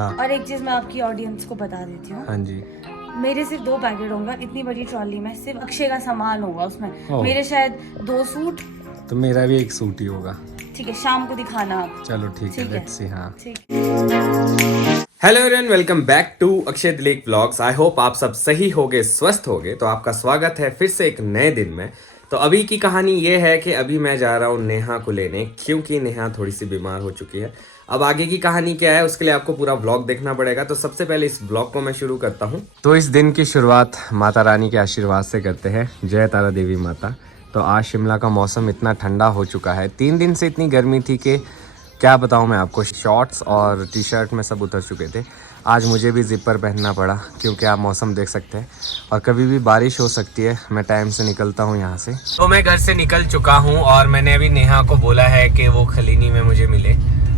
और एक चीज मैं आपकी ऑडियंस को बता देती हूँ। हाँ जी। मेरे सिर्फ 2 पैकेट होंगे, इतनी बड़ी ट्रॉली में सिर्फ अक्षय का सामान होगा उसमें। ओह। मेरे शायद 2 सूट। तो मेरा भी एक सूट ही होगा। ठीक है, शाम को दिखाना आप। चलो ठीक है, लेट्स सी। हाँ, ठीक। Hello everyone, welcome back to Akshay Dilip vlogs. I hope आप सब सही होगे, स्वस्थ होगे। तो आपका स्वागत है फिर से एक नए दिन में। तो अभी की कहानी ये है कि अभी मैं जा रहा हूँ नेहा को लेने, क्योंकि नेहा थोड़ी सी बीमार हो चुकी है। अब आगे की कहानी क्या है उसके लिए आपको पूरा व्लॉग देखना पड़ेगा। तो सबसे पहले इस व्लॉग को मैं शुरू करता हूँ। तो इस दिन की शुरुआत माता रानी के आशीर्वाद से करते हैं। जय तारा देवी माता। तो आज शिमला का मौसम इतना ठंडा हो चुका है, 3 दिन से इतनी गर्मी थी कि क्या बताऊँ मैं आपको। शॉर्ट्स और टी शर्ट में सब उतर चुके थे। आज मुझे भी जिपर पहनना पड़ा, क्योंकि आप मौसम देख सकते हैं और कभी भी बारिश हो सकती है। मैं टाइम से निकलता हूँ यहाँ से। तो मैं घर से निकल चुका हूँ और मैंने अभी नेहा को बोला है कि वो खलीनी में मुझे मिले,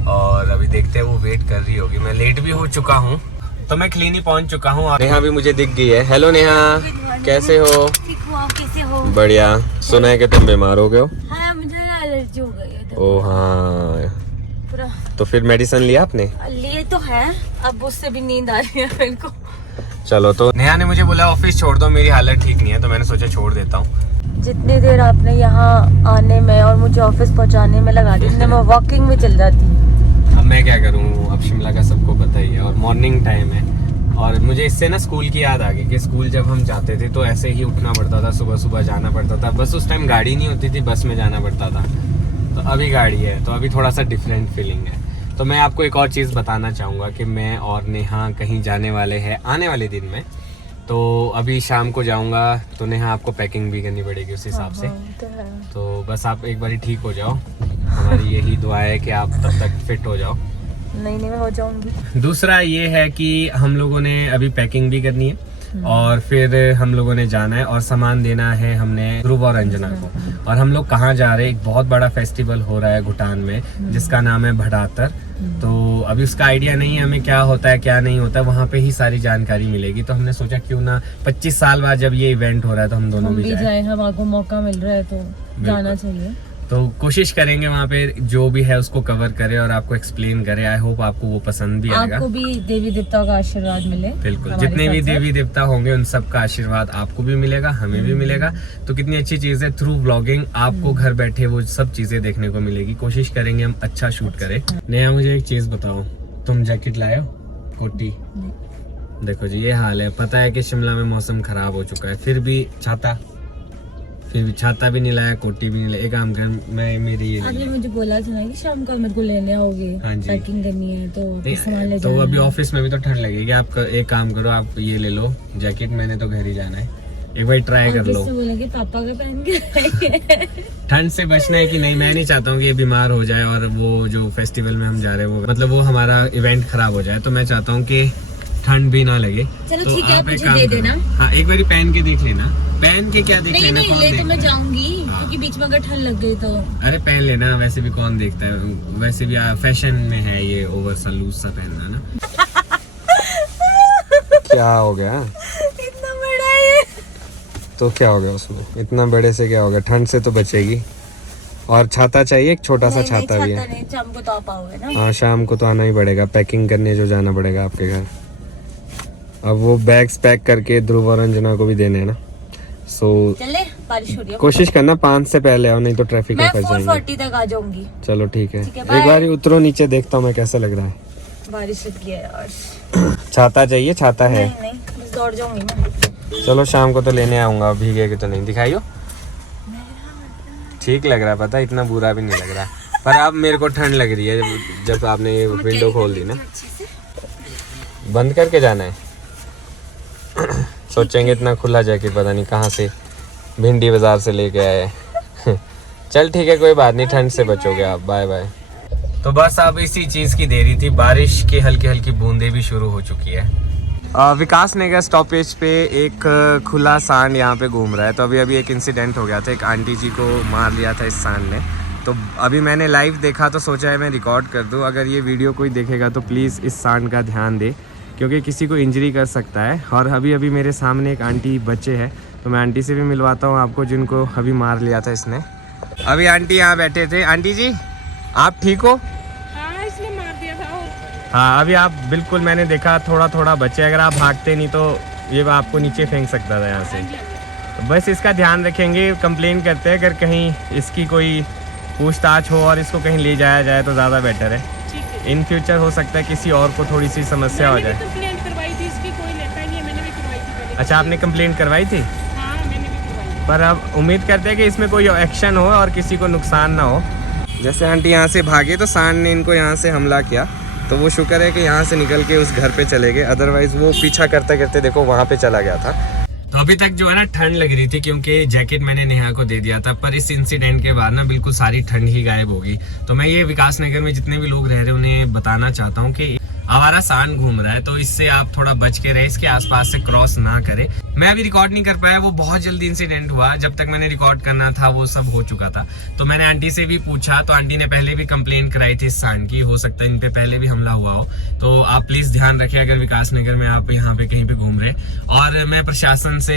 और अभी देखते हैं वो वेट कर रही होगी। मैं लेट भी हो चुका हूँ, तो मैं खलीनी पहुँच चुका हूँ और नेहा भी मुझे दिख गई है। हेलो नेहा, कैसे हो? ठीक हूँ, आप कैसे हो? बढ़िया। सुना है कि तुम बीमार हो गए हो? हाँ, मुझे एलर्जी हो गई है। ओह हाँ, पूरा तो फिर मेडिसिन लिया आपने? लिए तो है, अब उससे भी नींद आ रही है मेरे को। चलो, तो नेहा ने मुझे बोला ऑफिस छोड़ दो, मेरी हालत ठीक नहीं है, तो मैंने सोचा छोड़ देता हूँ। जितनी देर आपने यहाँ आने में और मुझे ऑफिस पहुँचाने में लगा दी, इतने मैं वॉकिंग में चल जाती। अब मैं क्या करूँ, अब शिमला का सबको पता ही है और मॉर्निंग टाइम है। और मुझे इससे ना स्कूल की याद आ गई कि स्कूल जब हम जाते थे तो ऐसे ही उठना पड़ता था, सुबह सुबह जाना पड़ता था। बस उस टाइम गाड़ी नहीं होती थी, बस में जाना पड़ता था। तो अभी गाड़ी है, तो अभी थोड़ा सा डिफरेंट फीलिंग है। तो मैं आपको एक और चीज़ बताना चाहूँगा कि मैं और नेहा कहीं जाने वाले हैं आने वाले दिन में। तो अभी शाम को जाऊँगा, तो नेहा आपको पैकिंग भी करनी पड़ेगी उस हिसाब से। तो बस आप एक बार ठीक हो जाओ, हमारी यही दुआ है कि आप तब तक फिट हो जाओ। नहीं मैं हो जाऊंगी। दूसरा ये है कि हम लोगों ने अभी पैकिंग भी करनी है और फिर हम लोगों ने जाना है और सामान देना है हमने ध्रुव और अंजना को। और हम लोग कहाँ जा रहे हैं, एक बहुत बड़ा फेस्टिवल हो रहा है भूटान में, जिसका नाम है भड़ातर। तो अभी उसका आइडिया नहीं है हमें, क्या होता है क्या नहीं होता है, वहाँ पे ही सारी जानकारी मिलेगी। तो हमने सोचा क्यों ना 25 साल बाद जब ये इवेंट हो रहा है तो हम दोनों भी जाए। हमारे मौका मिल रहा है तो जाना चाहिए। तो कोशिश करेंगे वहाँ पे जो भी है उसको कवर करे और आपको एक्सप्लेन करे। आई होप आपको वो पसंद भी आएगा। आपको भी देवी देवता का आशीर्वाद मिले। बिल्कुल, जितने भी देवी देवता होंगे उन सब का आशीर्वाद आपको भी मिलेगा, हमें भी मिलेगा। तो कितनी अच्छी चीज है, थ्रू व्लॉगिंग आपको घर बैठे वो सब चीजें देखने को मिलेगी। कोशिश करेंगे हम अच्छा शूट करें। नेहा मुझे एक चीज बताओ, तुम जैकेट लाए हो? कोटी? देखो जी, ये हाल है। पता है कि शिमला में मौसम खराब हो चुका है, फिर भी छाता भी नहीं लाया, कोटी भी नहीं लाया। एक काम कर, मैं मेरी ये आपने मुझे बोला था ना कि शाम को मेरे को लेने आओगे। हाँ जी, पैकिंग करनी है तो सामान ले तो अभी ऑफिस में भी तो ठंड लगेगी। आप एक काम करो, आप ये ले लो जैकेट, मैंने तो घर ही जाना है। एक बार ट्राई कर लो। बोला कि पापा के पहन के ठंड से बचना है कि नहीं, मैं नहीं चाहता हूँ कि ये बीमार हो जाए और वो जो फेस्टिवल में हम जा रहे हैं वो मतलब वो हमारा इवेंट खराब हो जाए। तो मैं चाहता हूँ कि ठंड भी ना लगे। चलो तो ठीक है, आप मुझे दे देना। हाँ, एक बार पहन के देख लेना। पहन के क्या देख लेना, नहीं ले तो मैं जाऊंगी, क्योंकि बीच में अगर ठंड लग गई तो। अरे पहन लेना, वैसे भी कौन देखता है, वैसे भी फैशन में है ये ओवर सा लूज सा पहनना ना। क्या हो गया? इतना बड़ा है तो क्या हो गया उसमें, इतना बड़े से क्या हो गया? ठंड से तो बचेगी। और छाता चाहिए, एक छोटा सा छाता भी है। नहीं, शाम को तो आप आओगे ना। हाँ, शाम को तो आना ही पड़ेगा, पैकिंग करने जो जाना पड़ेगा आपके घर। अब वो बैग्स पैक करके ध्रुव और अंजना को भी देने हैं ना। चले, बारिश हो रही है। कोशिश करना 5 से पहले आओ, नहीं तो ट्रैफिक में फंस जाएंगे। 4:40 तक आ जाऊंगी। चलो ठीक है, एक बार उतरो नीचे, देखता हूँ मैं कैसा लग रहा है। बारिश लगी है यार। छाता चाहिए? छाता है? नहीं, बस दौड़ जाऊंगी मैं। चलो शाम को तो लेने आऊंगा, भीगेगी तो नहीं। दिखाइयो, ठीक लग रहा है, पता है इतना बुरा भी नहीं लग रहा। पर अब मेरे को ठंड लग रही है जब आपने ये विंडो खोल दी ना। बंद करके जाना है। सोचेंगे इतना खुला जैकेट पता नहीं कहाँ से भिंडी बाजार से लेके आए। चल ठीक है, कोई बात नहीं, ठंड से बचोगे आप। Bye bye. तो बस अब इसी चीज की देरी थी, बारिश की हल्की हल्की बूंदें भी शुरू हो चुकी है। विकास नगर स्टॉपेज पे एक खुला सांड यहाँ पे घूम रहा है। तो अभी एक इंसिडेंट हो गया था, एक आंटी जी को मार लिया था इस सांड ने। तो अभी मैंने लाइव देखा तो सोचा है मैं रिकॉर्ड कर दूँ। अगर ये वीडियो कोई देखेगा तो प्लीज़ इस सांड का ध्यान दे, क्योंकि किसी को इंजरी कर सकता है। और अभी मेरे सामने एक आंटी बच्चे हैं, तो मैं आंटी से भी मिलवाता हूँ आपको, जिनको अभी मार लिया था इसने। अभी आंटी यहाँ बैठे थे। आंटी जी, आप ठीक हो? हाँ, इसने मार दिया था। हाँ अभी आप बिल्कुल, मैंने देखा थोड़ा थोड़ा बचे, अगर आप भागते नहीं तो ये आपको नीचे फेंक सकता था यहाँ से। तो बस इसका ध्यान रखेंगे, कंप्लेन करते हैं अगर कहीं इसकी कोई पूछताछ हो और इसको कहीं ले जाया जाए तो ज़्यादा बेटर है। इन फ्यूचर हो सकता है किसी और को थोड़ी सी समस्या हो जाए। कंप्लेंट करवाई थी, इसकी कोई लेता नहीं है, मैंने भी करवाई थी पहले। अच्छा, आपने कंप्लेंट करवाई थी? हाँ मैंने भी करवाई। पर अब उम्मीद करते हैं कि इसमें कोई एक्शन हो और किसी को नुकसान ना हो। जैसे आंटी यहाँ से भागे तो सांड ने इनको यहाँ से हमला किया, तो वो शुक्र है कि यहाँ से निकल के उस घर पे चले गए, अदरवाइज वो पीछा करते करते देखो वहाँ पे चला गया था। तो अभी तक जो है ना ठंड लग रही थी क्योंकि जैकेट मैंने नेहा को दे दिया था, पर इस इंसिडेंट के बाद ना बिल्कुल सारी ठंड ही गायब होगी। तो मैं ये विकास नगर में जितने भी लोग रह रहे हैं उन्हें बताना चाहता हूँ कि आवारा सांड घूम रहा है, तो इससे आप थोड़ा बच के रहे, इसके आसपास से क्रॉस ना करें। मैं अभी रिकॉर्ड नहीं कर पाया, वो बहुत जल्दी इंसिडेंट हुआ, जब तक मैंने रिकॉर्ड करना था वो सब हो चुका था। तो मैंने आंटी से भी पूछा, तो आंटी ने पहले भी कंप्लेन कराई थी इस सांड की, हो सकता है इन पे पहले भी हमला हुआ हो। तो आप प्लीज ध्यान रखें अगर विकास नगर में आप यहाँ पे कहीं पे घूम रहे। और मैं प्रशासन से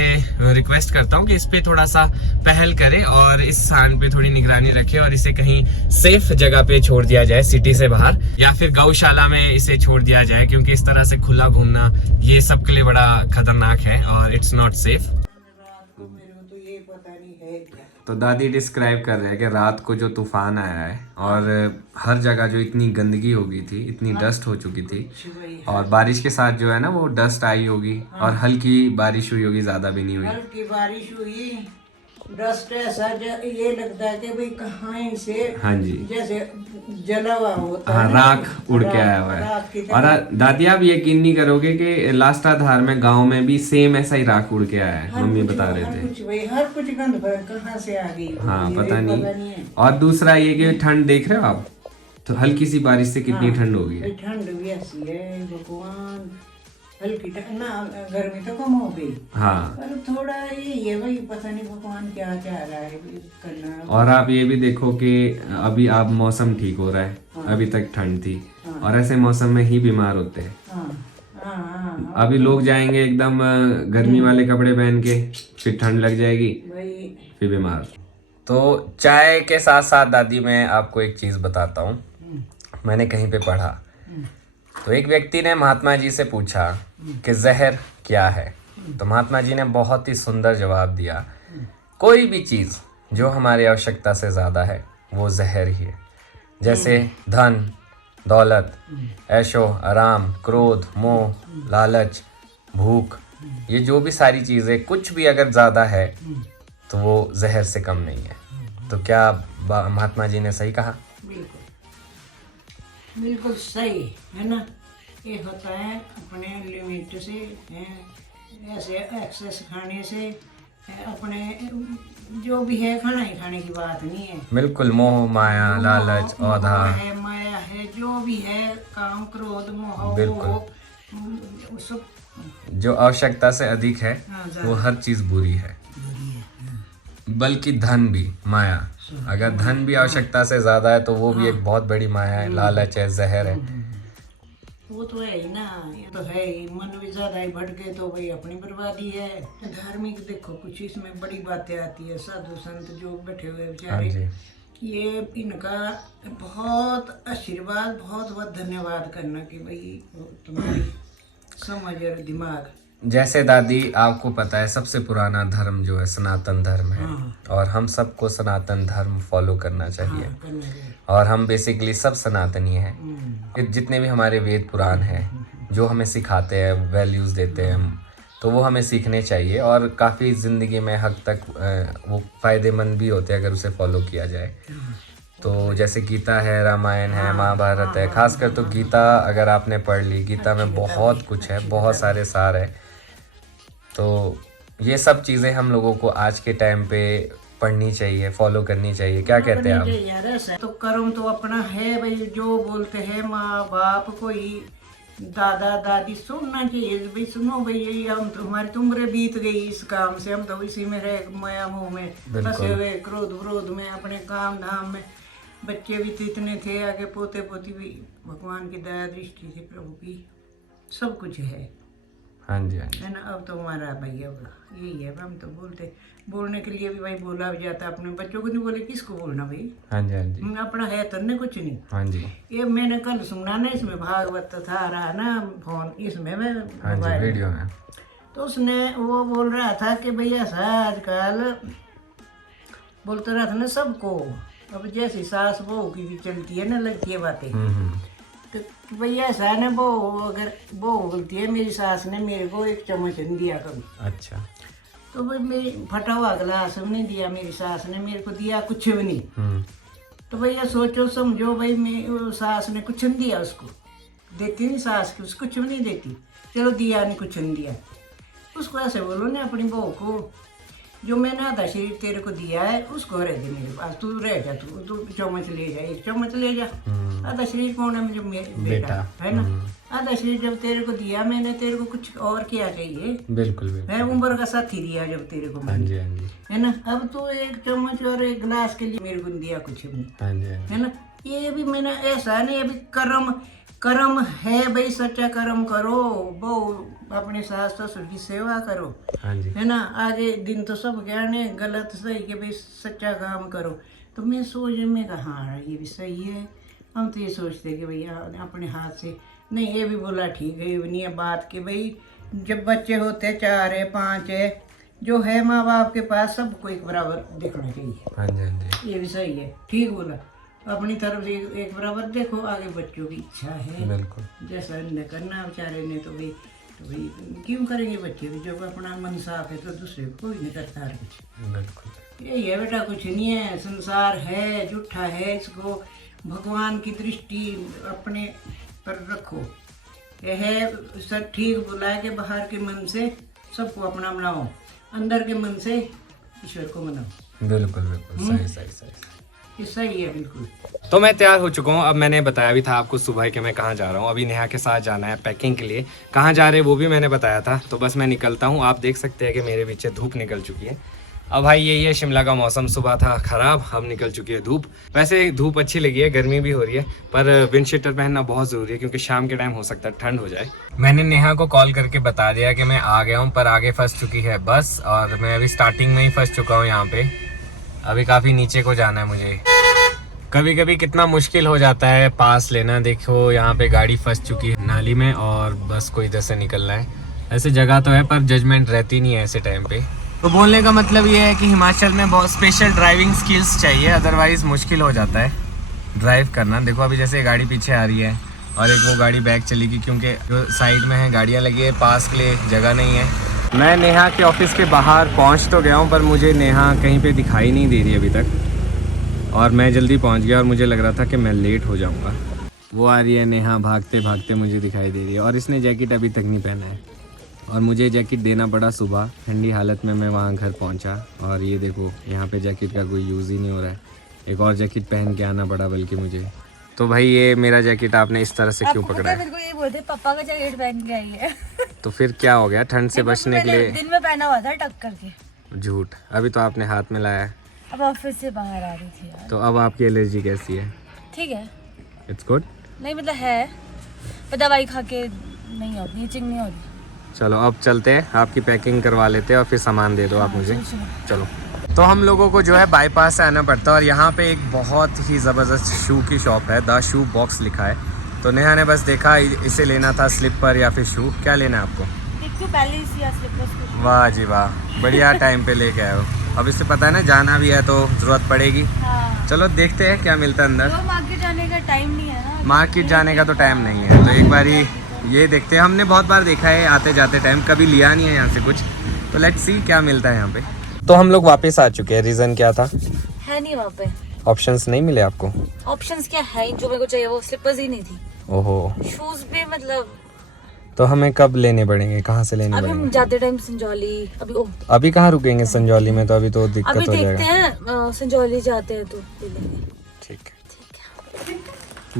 रिक्वेस्ट करता हूँ कि इस पे थोड़ा सा पहल करे और इस सांड पे थोड़ी निगरानी रखे और इसे कहीं सेफ जगह पे छोड़ दिया जाए, सिटी से बाहर, या फिर गौशाला में इसे छोड़ दिया जाए, क्योंकि इस तरह से खुला घूमना ये सबके लिए बड़ा खतरनाक है और इट्स नॉट सेफ। तो दादी डिस्क्राइब कर रहे हैं कि रात को जो तूफान आया है और हर जगह जो इतनी गंदगी हो गई थी, इतनी डस्ट हो चुकी थी, और बारिश के साथ जो है ना वो डस्ट आई होगी और हल्की बारिश हुई होगी, ज्यादा भी नहीं हुई। हल्की बारिश हुई, डस्ट ऐसा ये लगता है कि भाई कहाँ से, हाँ जी, जैसे जला हुआ होता हाँ, है ना, राख उड़ के आया हुआ है। राख की और दादी आप यकीन नहीं करोगे कि लास्ट आधार में गांव में भी सेम ऐसा ही राख उड़ के आया है, मम्मी बता रहे थे। हर कुछ गंद कहाँ से आ गई, हाँ ये पता नहीं है। और दूसरा ये कि ठंड देख रहे हो आप, तो हल्की सी बारिश से कितनी ठंड हो गई है। ठंड भी ऐसी है भगवान, हल्की ना, गर्मी तो कम हो गई, हाँ, पर थोड़ा ये भाई पता नहीं भगवान क्या चाह रहा है करना। और आप ये भी देखो कि अभी आप मौसम ठीक हो रहा है, अभी तक ठंड थी, और ऐसे मौसम में ही बीमार होते हैं। अभी लोग जाएंगे एकदम गर्मी वाले कपड़े पहन के, फिर ठंड लग जाएगी, फिर बीमार। तो चाय के साथ साथ दादी मैं आपको एक चीज बताता हूँ, मैंने कहीं पे पढ़ा, तो एक व्यक्ति ने महात्मा जी से पूछा कि जहर क्या है, तो महात्मा जी ने बहुत ही सुंदर जवाब दिया, कोई भी चीज़ जो हमारी आवश्यकता से ज़्यादा है वो जहर ही है। जैसे धन, दौलत, ऐशो आराम, क्रोध, मोह, लालच, भूख, ये जो भी सारी चीज़ें, कुछ भी अगर ज़्यादा है तो वो जहर से कम नहीं है। तो क्या महात्मा जी ने सही कहा? बिल्कुल सही है ना। ये होता है अपने लिमिट से, ऐसे एक्सेस खाने से, अपने जो भी है खाना ही खाने की बात नहीं है। बिल्कुल, मोह माया लालच औधा है, माया है, जो भी है, काम क्रोध मोह, बिल्कुल सब जो आवश्यकता से अधिक है वो हर चीज बुरी है, बल्कि धन भी माया, अगर धन भी आवश्यकता से ज्यादा है तो वो भी एक बहुत बड़ी माया है, लालच है, जहर है। वो तो है ही ना, ये तो है ही। मन भी ज्यादा ही भटके तो भाई अपनी बर्बादी है। धार्मिक देखो कुछ इसमें बड़ी बातें आती है, साधु संत जो बैठे हुए बेचारे, ये इनका बहुत आशीर्वाद, बहुत बहुत धन्यवाद करना कि भाई तुम्हारी समझ और दिमाग। जैसे दादी आपको पता है सबसे पुराना धर्म जो है सनातन धर्म है, और हम सबको सनातन धर्म फॉलो करना चाहिए, और हम बेसिकली सब सनातनी हैं। जितने भी हमारे वेद पुराण हैं जो हमें सिखाते हैं, वैल्यूज देते हैं, तो वो हमें सीखने चाहिए, और काफ़ी ज़िंदगी में हद तक वो फ़ायदेमंद भी होते हैं अगर उसे फॉलो किया जाए। तो जैसे गीता है, रामायण है, महाभारत है, खासकर तो गीता अगर आपने पढ़ ली, गीता में बहुत कुछ है, बहुत सारे सार है। तो ये सब चीज़ें हम लोगों को आज के टाइम पे पढ़नी चाहिए, फॉलो करनी चाहिए। क्या कहते हैं आप? तो कर्म तो अपना है भाई, जो बोलते हैं माँ बाप, कोई दादा दादी, सुनना चाहिए भाई। सुनो भाई, यही हम हमारी उम्र बीत गई इस काम से, हम तो इसी में रह, माया मोह में फंसे हुए, क्रोध विरोध में, अपने काम धाम में। बच्चे भी तो इतने थे, आगे पोते पोती भी भगवान की दया दृष्टि थी, प्रभु की सब कुछ है। हाँ जी हाँ जी है ना। अब तो हमारा भाई अब यही है, हम तो बोलने के लिए भी भाई बोला भी जाता, अपने बच्चों को नहीं बोले किसको बोलना भाई, हाँ जी हाँ जी अपना है तो नहीं कुछ नहीं। हाँ जी ये मैंने कल सुना ना, इसमें भागवत था रहा ना फोन, इसमें मैं हाँ जी वीडियो में। तो उसने वो बोल रहा था कि भैया ऐसा आजकल बोलते रहा था ना सबको, अब जैसी सास बहू की भी चलती है ना, लगती है बातें, तो भैया ऐसा है ना, बहू अगर बहू बोलती है मेरी सास ने मेरे को 1 चम्मच नहीं दिया कभी, अच्छा तो भाई मेरी फटा हुआ गिलास भी नहीं दिया मेरी सास ने मेरे को, दिया कुछ भी नहीं। तो भैया सोचो समझो भाई, मैं सास ने कुछ नहीं दिया उसको, देती नहीं सास की, उसको कुछ भी नहीं देती, चलो दिया नहीं कुछ नहीं दिया, उसको ऐसे बोलो ना अपनी बहू को, जो मैंने आधा शरीर तेरे को दिया है उसको रह दे मेरे पास, तू रह जा, तू चम्मच ले जा, 1 चम्मच ले जा, आधा शरीर कौन है मुझे, मेरा बेटा है ना, आधा शरीर जब तेरे को दिया मैंने, तेरे को कुछ और क्या चाहिए, बिल्कुल बिल्कुल है उम्र का साथी दिया जब तेरे को हाँ मैंने, जी हाँ जी है ना। अब तो 1 चम्मच और 1 गिलास के लिए मेरे को नहीं दिया कुछ भी, हाँ जी हाँ जी है ना। ये भी मैंने ऐसा नहीं, अभी कर्म है भाई, सच्चा कर्म करो, वो अपने सास ससुर की सेवा करो, हाँ जी है ना। आगे दिन तो सब ज्ञान है, गलत सही के भाई सच्चा काम करो। तो मैं सोच में कहा हाँ ये भी सही है, हम तो ये सोचते कि भैया अपने हाथ से नहीं, ये भी बोला ठीक है, ये भी नहीं है बात कि भाई जब बच्चे होते 4 है 5 है, जो है माँ बाप के पास सबको एक बराबर देखना चाहिए, हाँ जी हाँ जी ये भी सही है, ठीक बोला, अपनी तरफ से एक बराबर देखो, आगे बच्चों की इच्छा है बिल्कुल जैसा इन्हें करना बेचारे ने, तो भाई क्यों करेंगे बच्चे भी, जब अपना मन साफ है तो दूसरे को कोई नहीं करता है कुछ, बिल्कुल यही है बेटा, कुछ नहीं है, संसार है झूठा है, इसको भगवान की दृष्टि अपने पर रखो, यह है सब ठीक बोला है कि बाहर के मन से सबको अपना बनाओ, अंदर के मन से ईश्वर को मनाओ, बिल्कुल बिल्कुल सही सही सही। ये सही है बिल्कुल। तो मैं तैयार हो चुका हूँ। अब मैंने बताया भी था आपको सुबह कि मैं कहाँ जा रहा हूँ। अभी नेहा के साथ जाना है पैकिंग के लिए। कहाँ जा रहे हैं वो भी मैंने बताया था। तो बस मैं निकलता हूँ। आप देख सकते हैं कि मेरे पीछे धूप निकल चुकी है। अब भाई यही है शिमला का मौसम। सुबह था ख़राब, अब निकल चुकी है धूप। वैसे धूप अच्छी लगी है, गर्मी भी हो रही है, पर विंड शीटर पहनना बहुत ज़रूरी है क्योंकि शाम के टाइम हो सकता है ठंड हो जाए। मैंने नेहा को कॉल करके बता दिया कि मैं आ गया हूँ, पर आगे फंस चुकी है बस, और मैं अभी स्टार्टिंग में ही फंस चुका हूँ यहाँ पे। अभी काफ़ी नीचे को जाना है मुझे। कभी कभी कितना मुश्किल हो जाता है पास लेना। देखो यहाँ पे गाड़ी फंस चुकी है नाली में और बस को इधर से निकलना है। ऐसे जगह तो है पर जजमेंट रहती नहीं है ऐसे टाइम पे। तो बोलने का मतलब ये है कि हिमाचल में बहुत स्पेशल ड्राइविंग स्किल्स चाहिए, अदरवाइज़ मुश्किल हो जाता है ड्राइव करना। देखो अभी जैसे गाड़ी पीछे आ रही है और एक वो गाड़ी बैक चलेगी क्योंकि जो साइड में है गाड़ियाँ लगी है, पास के लिए जगह नहीं है। मैं नेहा के ऑफिस के बाहर पहुँच तो गया हूँ पर मुझे नेहा कहीं पर दिखाई नहीं दे रही अभी तक, और मैं जल्दी पहुंच गया और मुझे लग रहा था कि मैं लेट हो जाऊंगा। वो आ रही है नेहा, भागते भागते मुझे दिखाई दे रही है, और इसने जैकेट अभी तक नहीं पहना है और मुझे जैकेट देना पड़ा सुबह। ठंडी हालत में मैं वहाँ घर पहुँचा और ये देखो यहाँ पे जैकेट का कोई यूज़ ही नहीं हो रहा है। एक और जैकेट पहन के आना पड़ा बल्कि मुझे। तो भाई ये मेरा जैकेट आपने इस तरह से क्यों पकड़ा है? मेरे को ये बोलते पापा का जैकेट पहन के आई है। तो फिर क्या हो गया? ठंड से बचने के लिए दिन में पहना हुआ था टक करके। झूठ, अभी तो आपने हाथ में लाया है। अब ऑफिस से बाहर आ रही थी यार। तो अब आपकी एलर्जी कैसी है? ठीक है, इट्स गुड। नहीं मतलब है, पर दवाई खा के नहीं होती, ईचिंग नहीं होती। चलो अब चलते हैं, आपकी पैकिंग करवा लेते हैं और फिर सामान दे दो आप मुझे। चलो। तो हम लोगों को जो है बाईपास से आना पड़ता है और यहाँ पे एक बहुत ही ज़बरदस्त शू की शॉप है, द शू बॉक्स लिखा है। तो नेहा ने बस देखा इसे लेना था, स्लीपर या फिर शू, क्या लेना है आपको? पहले ही सिया स्लीपर्स। वाह जी वाह, बढ़िया टाइम पे लेके आए हो। अब इससे पता है ना जाना भी है तो ज़रूरत पड़ेगी। हाँ। चलो देखते हैं क्या मिलता है अंदर। तो मार्केट जाने का टाइम नहीं है ना। मार्केट जाने का तो टाइम नहीं है, तो एक बारी ये देखते हैं। हमने बहुत बार देखा है आते जाते टाइम, कभी लिया नहीं है यहाँ से कुछ। तो लेट्स सी क्या मिलता है यहाँ पे। तो हम लोग वापस आ चुके हैं। रीज़न क्या था? है नहीं वहाँ पे ऑप्शंस नहीं मिले आपको? ऑप्शंस क्या है, जो मेरे को चाहिए वो स्लीपर्स ही नहीं थी। ओहो, शूज भी मतलब। तो हमें कब लेने पड़ेंगे, कहाँ से लेने अभी हम पड़ेंगे? जाते टाइम संजौली, अभी कहाँ रुकेंगे संजौली में? तो अभी तो दिक्कत अभी हो देखते जाएगा। हैं, संजौली जाते हैं तो ले लेंगे। ठीक है।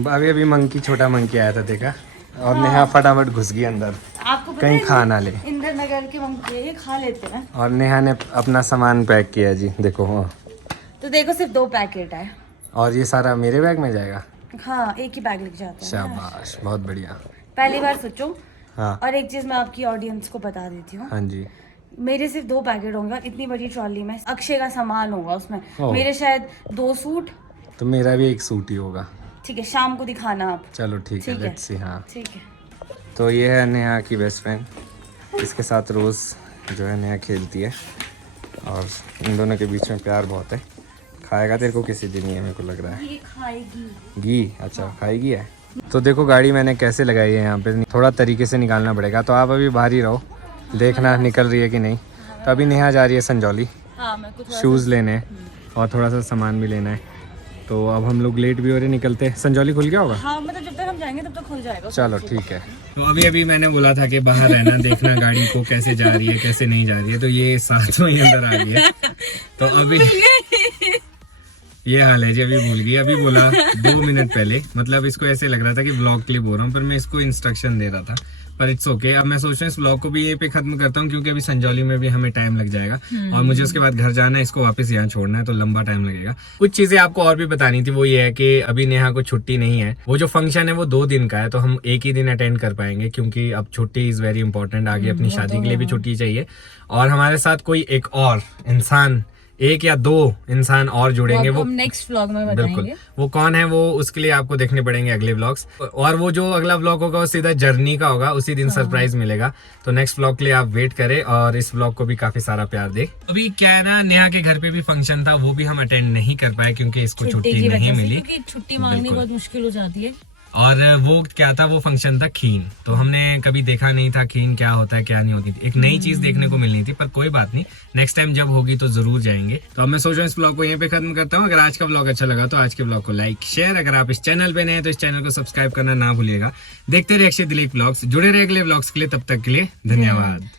अभी अभी मंकी, छोटा मंकी आया था देखा, और नेहा फटाफट घुस गई अंदर, आपको पता कहीं है खा ना ले। इंदर नगर के मंकी खा लेते हैं। और नेहा ने अपना सामान पैक किया जी, देखो। हाँ, तो देखो सिर्फ 2 पैकेट है और ये सारा मेरे बैग में जाएगा? हाँ, एक ही बैग लेके जाते हैं। शाबाश, बहुत बढ़िया। पहली बार सोचो हाँ और एक चीज मैं आपकी ऑडियंस को बता देती हूँ, हाँ जी। मेरे सिर्फ 2 पैकेट होंगे और इतनी बड़ी ट्रॉली में अक्षय का सामान होगा उसमें। ओह। मेरे शायद 2 सूट। तो मेरा भी एक सूट ही होगा। ठीक है, शाम को दिखाना आप। चलो ठीक है, ठीक है। Let's see. हाँ ठीक है। तो ये है नेहा की बेस्ट फ्रेंड, इसके साथ रोज़ जो है नेहा खेलती है और इन दोनों के बीच में प्यार बहुत है। खाएगा तेरे को किसी दिन ये, मेरे को लग रहा है। ये खाएगी घी? अच्छा खाएगी है। तो देखो गाड़ी मैंने कैसे लगाई है यहाँ पे, थोड़ा तरीके से निकालना पड़ेगा। तो आप अभी बाहर ही रहो, देखना निकल रही है कि नहीं। तो अभी नेहा जा रही है संजौली हाँ, मैं कुछ शूज़ लेने और थोड़ा सा सामान भी लेना है। तो अब हम लोग लेट भी हो रहे, निकलते। संजौली खुल गया होगा? हाँ, मतलब जब तक हम जाएंगे तब तक खुल जाएगा। चलो ठीक है। तो अभी मैंने बोला था कि बाहर रहना, देखना गाड़ी को कैसे जा रही है कैसे नहीं जा रही है। तो ये साथ में ही अंदर आ गई है। तो अभी ये हाल है जी, अभी भूल गई। अभी बोला 2 मिनट पहले, मतलब इसको ऐसे लग रहा था कि ब्लॉग के लिए बोल रहा हूँ, पर मैं इसको इंस्ट्रक्शन दे रहा था। पर इट्स ओके। अब मैं सोच रहा हूँ इस ब्लॉग को भी ये पे खत्म करता हूँ, क्योंकि अभी संजौली में भी हमें टाइम लग जाएगा और मुझे उसके बाद घर जाना है, इसको वापस यहाँ छोड़ना है, तो लंबा टाइम लगेगा। कुछ चीजें आपको और भी बतानी थी, वो ये है कि अभी नेहा को छुट्टी नहीं है। वो जो फंक्शन है वो 2 दिन का है, तो हम एक ही दिन अटेंड कर पाएंगे, क्योंकि अब छुट्टी इज वेरी इंपॉर्टेंट। आगे अपनी शादी के लिए भी छुट्टी चाहिए और हमारे साथ कोई एक और इंसान, 1 या 2 इंसान और जुड़ेंगे। वो नेक्स्ट व्लॉग में बिल्कुल, वो कौन है वो उसके लिए आपको देखने पड़ेंगे अगले व्लॉग्स। और वो जो अगला व्लॉग होगा वो सीधा जर्नी का होगा, उसी दिन सरप्राइज मिलेगा। तो नेक्स्ट व्लॉग के लिए आप वेट करें और इस व्लॉग को भी काफी सारा प्यार दे। अभी क्या है ना, नेहा के घर पे भी फंक्शन था, वो भी हम अटेंड नहीं कर पाए क्योंकि इसको छुट्टी नहीं मिली। छुट्टी मांगनी बहुत मुश्किल हो जाती है। और वो क्या था, वो फंक्शन था खीन। तो हमने कभी देखा नहीं था खीन क्या होता है क्या नहीं होती थी, एक नई चीज देखने को मिलनी थी। पर कोई बात नहीं, नेक्स्ट टाइम जब होगी तो जरूर जाएंगे। तो अब मैं सोच रहा हूँ इस ब्लॉग को यहीं पे खत्म करता हूँ। अगर आज का ब्लॉग अच्छा लगा तो आज के ब्लॉग को लाइक शेयर, अगर आप इस चैनल पे नए हैं तो इस चैनल को सब्सक्राइब करना ना भूलिएगा। देखते रहिए अक्षय दिलीप ब्लॉग्स, जुड़े रहे अगले ब्लॉग्स के लिए। तब तक के लिए धन्यवाद।